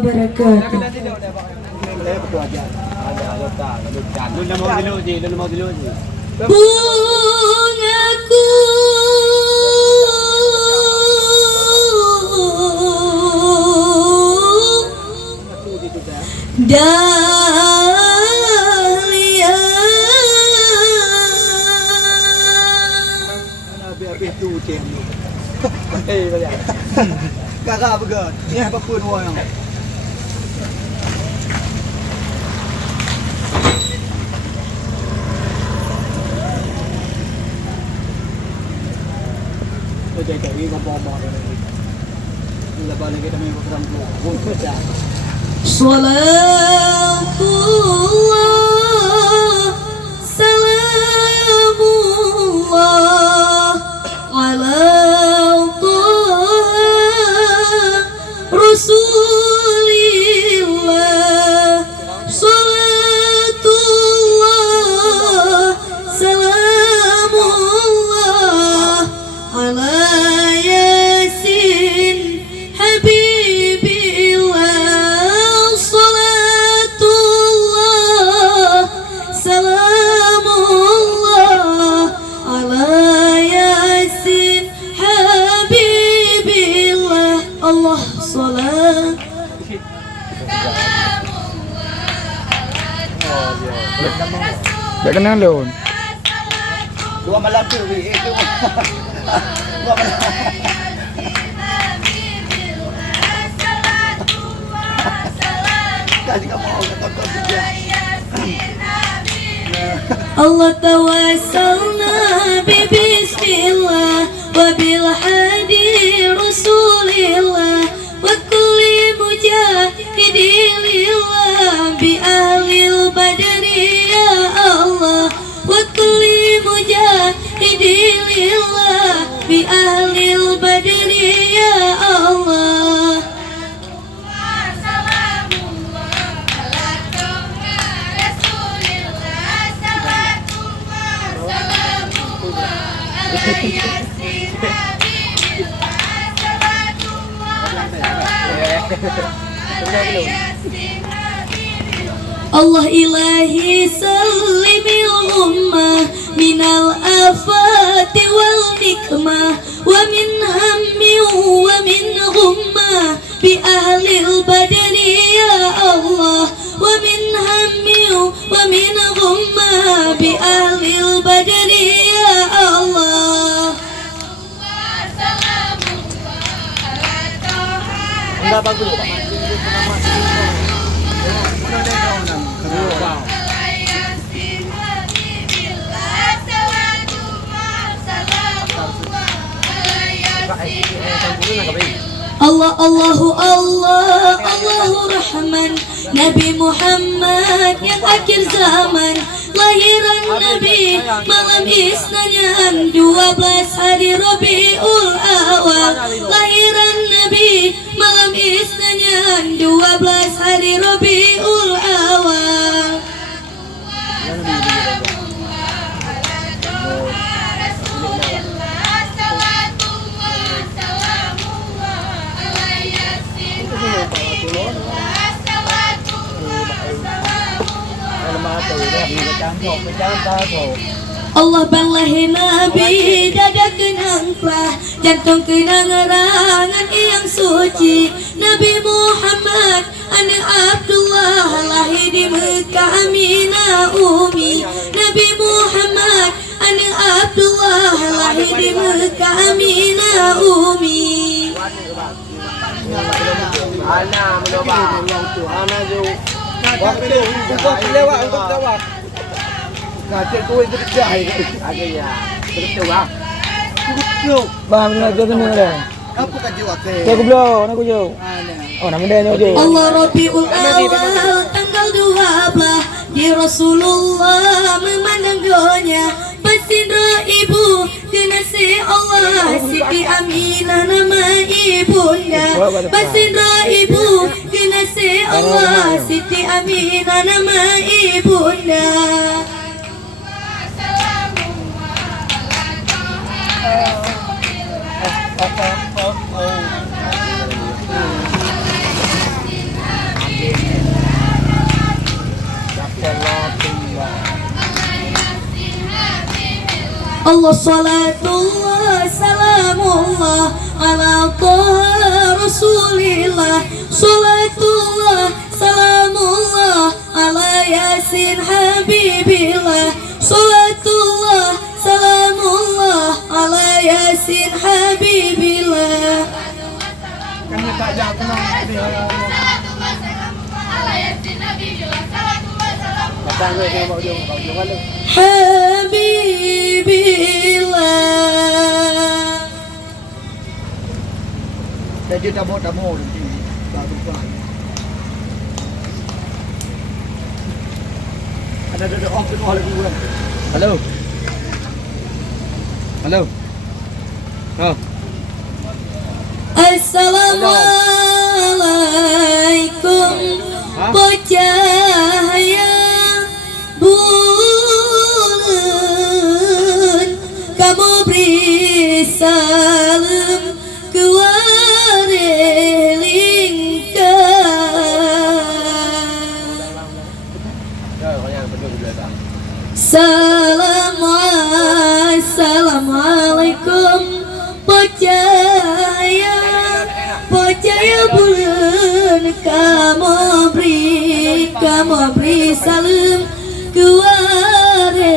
wabarakatuh. Bungaku dahlia Kakak begat. Ya, apa pun orang. Tôi chạy đi con bò bò đây này. Là bao nhiêu cái đam mê của con bò. Vốn khơi trả. Salatullah salamullah ala Rasulillah. Salatullah salamullah ala Yasin Habibillah. Salatullah salamullah ala Yasin Habibillah. Allah salat. Dah kenal Leon. Dua malam tu, itu. Dua malam. Kasih kamu tonton dia. Allah tawassalna bi bismillah wa bil hadi rasulillah wa kulli mujahidillah bi ahlil badri ya Allah wa kulli mujahidillah bi ahlil badri ya Allah. Allah ilahi sallimil ummah minal afati wal nikmah wa min hammi wa min ghummah bi ahlil badri ya Allah wa min hammi wa min ghummah bi ahlil badri ya Allah. Enggak bagus. Allah Allahu Allah Allahu Rahman Nabi Muhammad yang akhir zaman. Lahiran Nabi malam Isnanya 12 hari Rabiul Awal. Lahiran Nabi malam Isnanya 12 hari Rabiul Awal. Allah banglahi Nabi dada kenang plah jantung kenang rangan yang suci. Nabi Muhammad anak Abdullah lahir di Mekah Aminah Umi. Nabi Muhammad anak Abdullah lahir di Mekah Aminah Umi. Ana mencoba. Ana jo. Waktu untuk lewat. Ngajar tu itu kerja ada ya. Betul ah. Betul. Bang ngajar tu ni dah. Apa kerja waktu? Saya belum, nak kerja. Oh, nama dia ni je. Allah Rabiul Awal tanggal 12 di Rasulullah memandang doanya. Pasindra ibu dinasih Allah Siti Aminah nama ibunda. Pasindra ibu dinasih Allah Siti Aminah nama ibunda. Allah salatullah salamullah ala Taha Rasulillah salatullah salamullah ala Yasin Habibillah salatullah salamullah ala Yasin Habibillah. Kan tak jangan Habibillah. Jadi tamu nanti baru pulang. Ada off itu oleh gue. Halo. Halo. Oh. Assalamualaikum Bocahaya bulan kamu beri salam Assalamualaikum Bocahaya bulan kamu beri salam kuare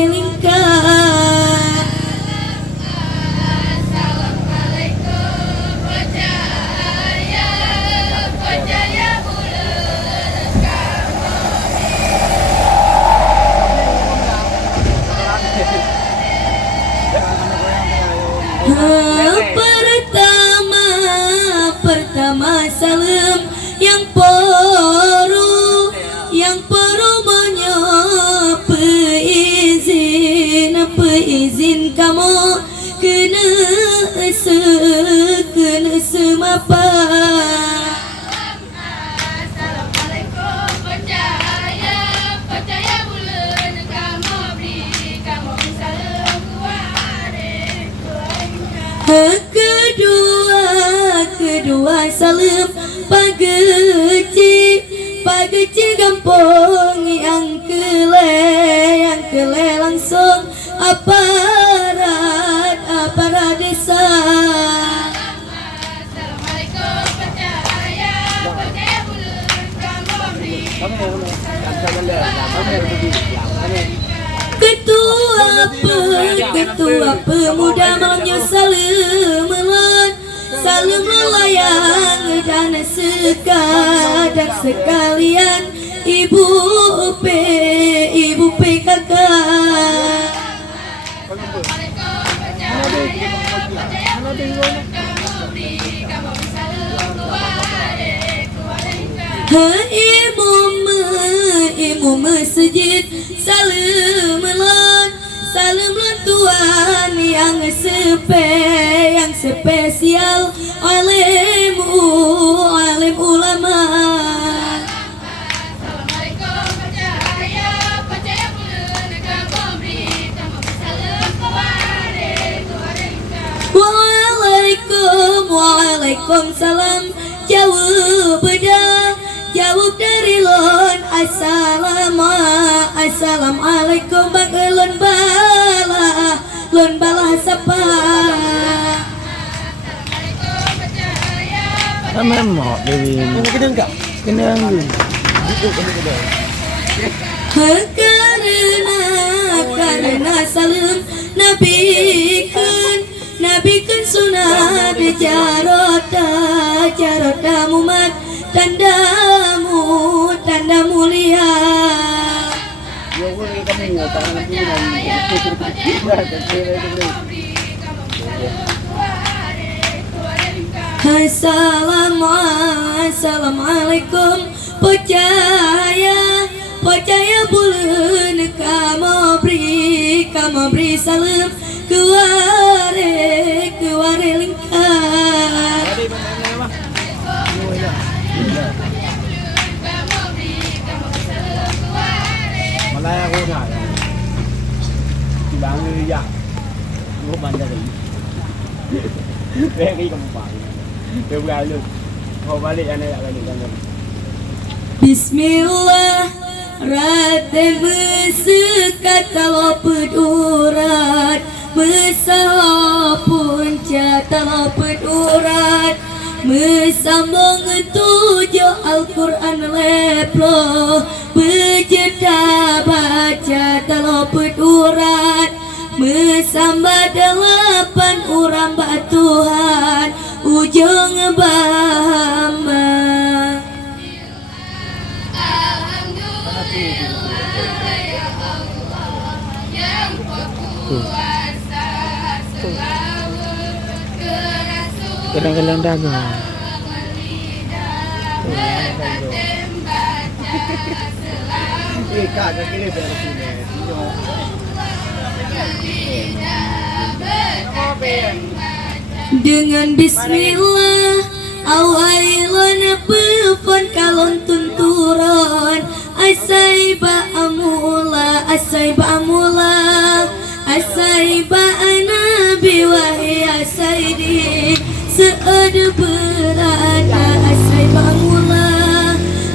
lingkar. Pertama salam yang perlu menyapa izin kamu kena semapa. Assalamualaikum percaya bulan kamu beri salam kedua salam pageci gampong yang kele langsung aparat desa. Assalamualaikum percaya bulan kamu beri Ketua pemuda malamnya salam melayang dan sekalian ibu PKK. Imam masjid salam Tuhan yang spesial alim ulama. Assalamualaikum percaya bulan kamu beri salam Waalaikumsalam jawab dari lon assalamualaikum bang lon balah sapa. Memang Dewi. Kena dulu. Karena salam nabikan sunat jarota mumat tanda mulia. Assalamualaikum percaya bulan kamu beri salam kuare lingkar. Malaya ko na. Bilang niya. Mo banda rin. Kaya kamu pang. Pero galo. Kau balik ano. Bismillah Rate mesekat kalau pedurat Mesah punca kalau pedurat Mesambung tujuh Al-Quran leplo Berjeda baca kalau pedurat Mesamba delapan orang Tuhan ujung bahama Alhamdulillah ya Allah yang berkuasa selalu ke Rasul Kadang-kadang dagang. berkatem baca selalu Kagak kini beres ini. lidah berkatem dengan bismillah awailan pelfon kalon tunturon asai ba'amula asai ba'anabi wahi asaidi sead berada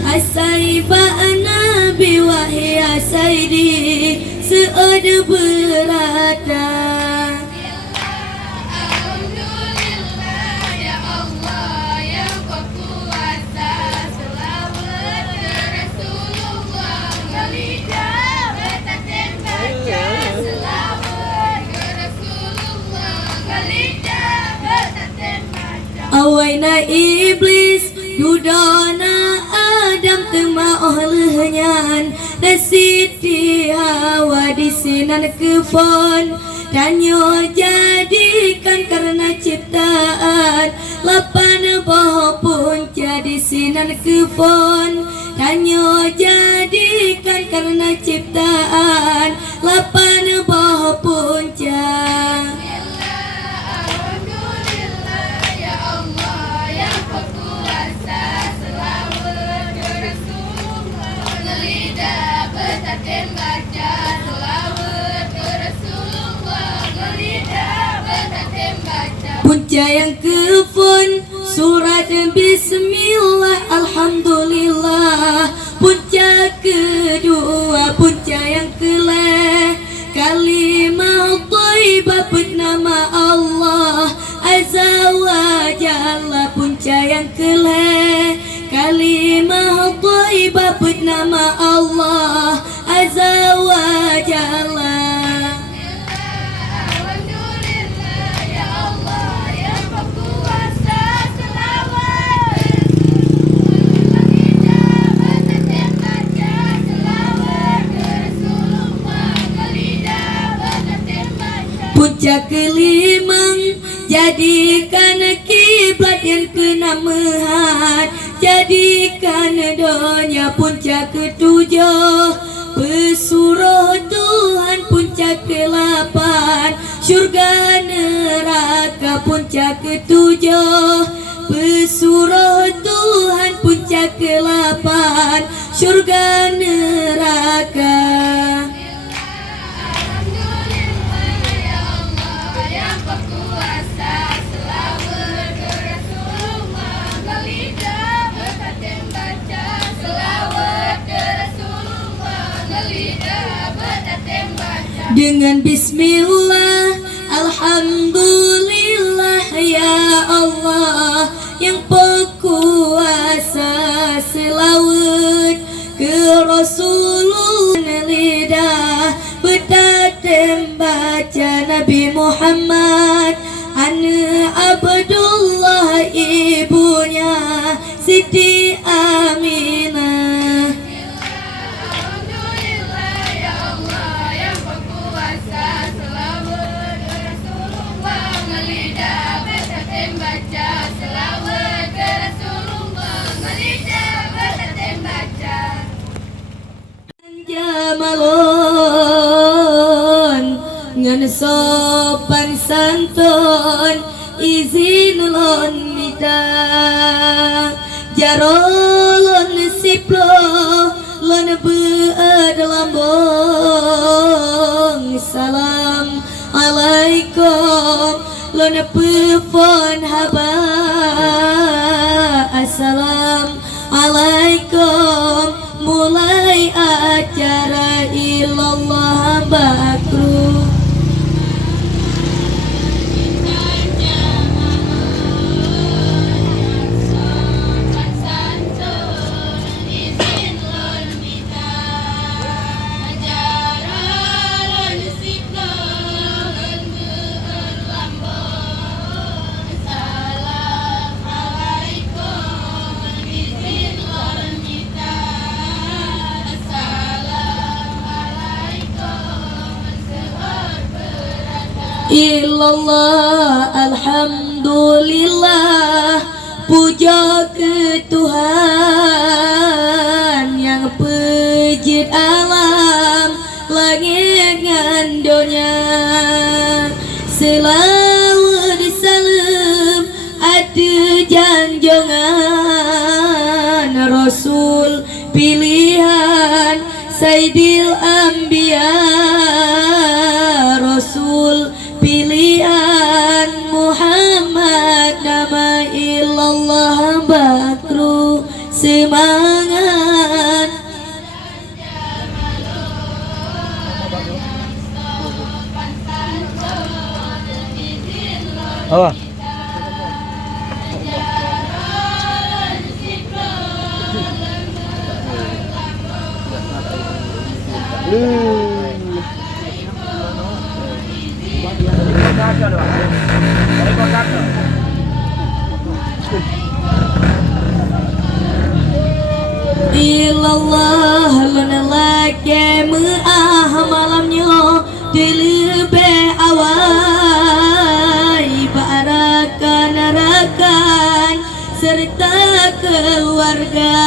asai ba'anabi wahi asaidi sead berada Alhamdulillah ya Allah yang berkuasa selawat ke Rasulullah lidah berkatem baca selawat ke Rasulullah lidah berkatem baca Awaina iblis dudana Adam tema ohlehnya Nasiti hawa di sinan kefon Danyo jadikan karena ciptaan Lapan boh pun jadi sinan kefon Danyo jadikan karena ciptaan Lapan boh pun Alhamdulillah ya Allah yang berkuasa selawat ke Rasulullah lidah berkatem baca selawat ke Rasulullah lidah berkatem baca Punca yang kefun surat bismillah alhamdulillah Punca kedua punca yang keleh kalimah thayyibah bernama Allah azza wa jalla punca yang keleh kalimah thayyibah bernama Allah azza wa jalla Alhamdulillah ya Allah yang berkuasa selawat lidah berkatem baca selawat ke Rasulullah lidah berkatem baca Punca kelimang jadikan kiblat yang kenamehan Jadikan donya punca ketujuh Pesuruh Tuhan punca ke-8 Syurga neraka punca ketujuh Pesuruh Tuhan punca ke-8 Syurga neraka Alhamdulillah ya Allah yang berkuasa selawat ke Rasulullah lidah berkatem baca selawat ke Rasulullah lidah berkatem baca Dengan bismillah alhamdulillah ya Allah yang berkuasa selawat ke Rasulullah lidah berkatem baca Nabi Muhammad Ana Abdullah ibunya Siti Aminah Alhamdulillah ya Allah yang berkuasa selawat ke Rasulullah lidah berkatem baca selawat ke Rasulullah lidah berkatem baca Jamalon ngan sopan santun izin lon mita jarolon siplo lon beadlambong salam alaikum lon pefon haba assalam alaikum mulai illallah, alhamdulillah, puja ke Tuhan yang pejit alam langit dan dunia. Selawat salam ada janjangan Rasul pilihan Sayyidil Anbiya, Rasul pilihan Muhammad, nama illallah bakru semangat. Apa? Ilallah lana laki me'ah malamnya dilebih awai barakan rakan serta keluarga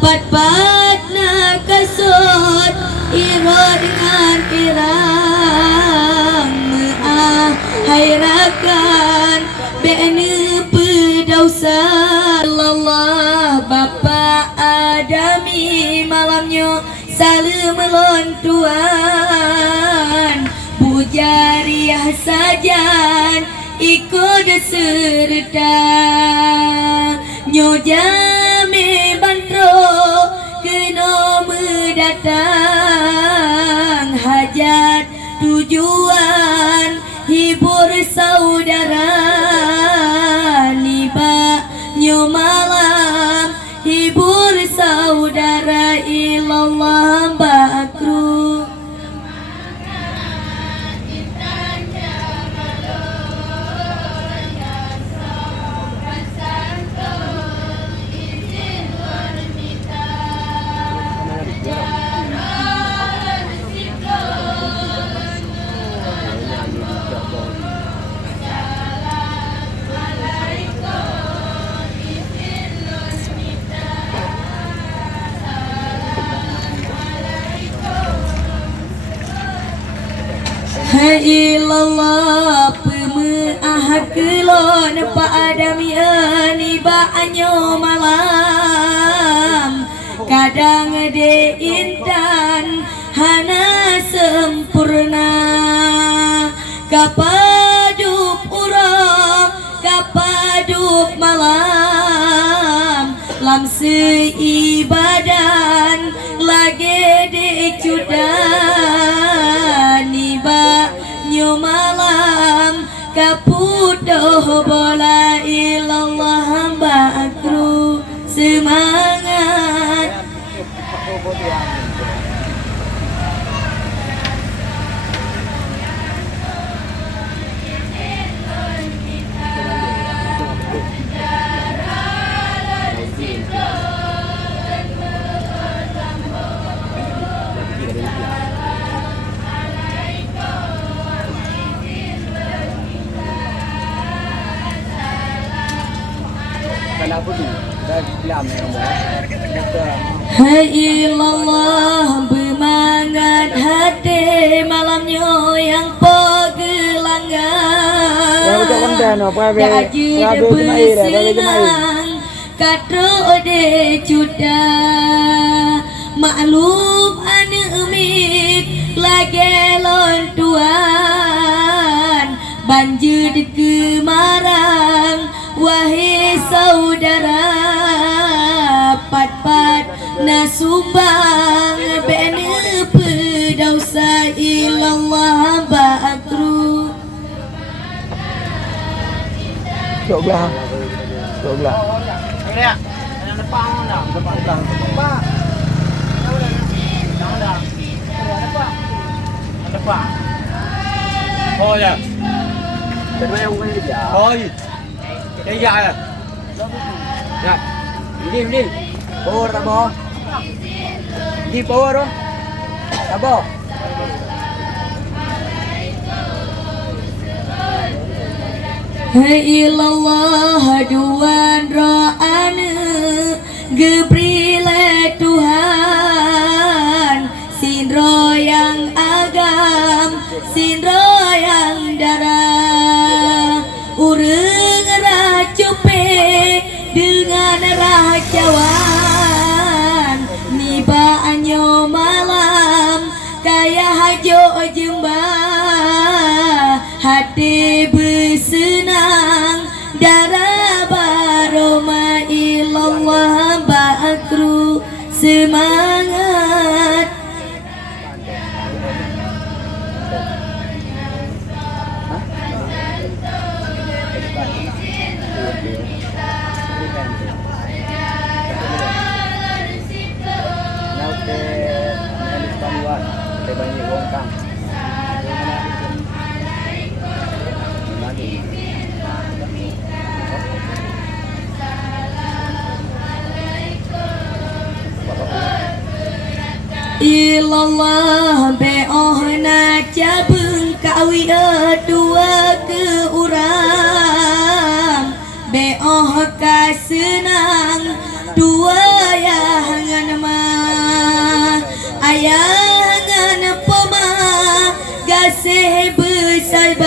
pat-pat nak kasut iro dengan kirang me'ah hai rakan be'ni pedausa. Allah Bapa Adami malamnya salam melon Tuhan pujariah sajan ikut serta nyojame bantro kena mendatang hajat tujuan hibur saudara niba nyo malam hibur saudara ilallah bakru. Hai ilallah pemeah kelon pa adami ani banyo malam kadang de intan hana sempurna kapadup urang kapadup malam lam seibadan lagi de cudan niba nyo malam kapudoh bola ilallah bakru semangat. Kenapa tu? Dah diam yang Hai ilallah bermangat hati malamnya yang pegelanggang Dajud bersenang katro de cuda maklum ane emit lagi lon tuan banjir kemarang wahai saudara pat-pat nasumbang bene pedausa ilallah bakru. Dok belah. Dok belah. Ini ya, yang depan dah, depan. Pak. Depan. Oh ya. Kedua yang bukan dia. Oh iya. Ya ya. Ya. Ini. Power tak boh? Ini power oh? Tak boh? ilallah duan ro'ane gebrile Tuhan sinro yang agam sinro yang darah urang racupe dengan rajawan nibaanyo malam kaya hajo jembah hati bersenang darah baroma ilallah bakru semangat ilallah beohna cabeng kawi dua ke urang beoh ka senang dua yang mah ayah ngan pema gasih besar